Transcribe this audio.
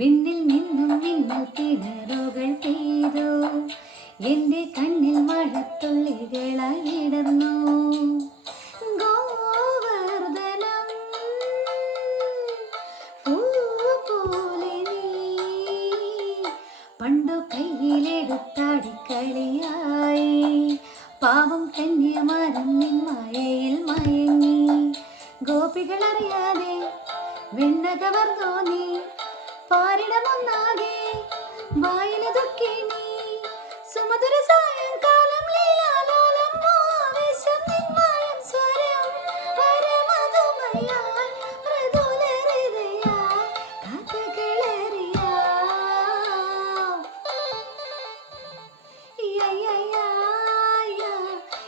വിണ്ണിൽ നിന്നും മിന്നൽ കിണറുകൾ പെയ്തു, എൻ്റെ കണ്ണിൽ മഴത്തുള്ളികളായി ഇടർന്നു. ഗോവർദ്ധനം പൂപോലെ നീ പണ്ടു കയ്യിലെടുത്താടിക്കളിയായി, പാവം കന്യമാരൻ നിൻ മായയിൽ മയങ്ങി. ഗോപികൾ അറിയാതെ വെണ്ണകവർന്നോ നീ, പാരിടമൊന്നാകെ വായിലതൊക്കെ നീ സുമധുര സായ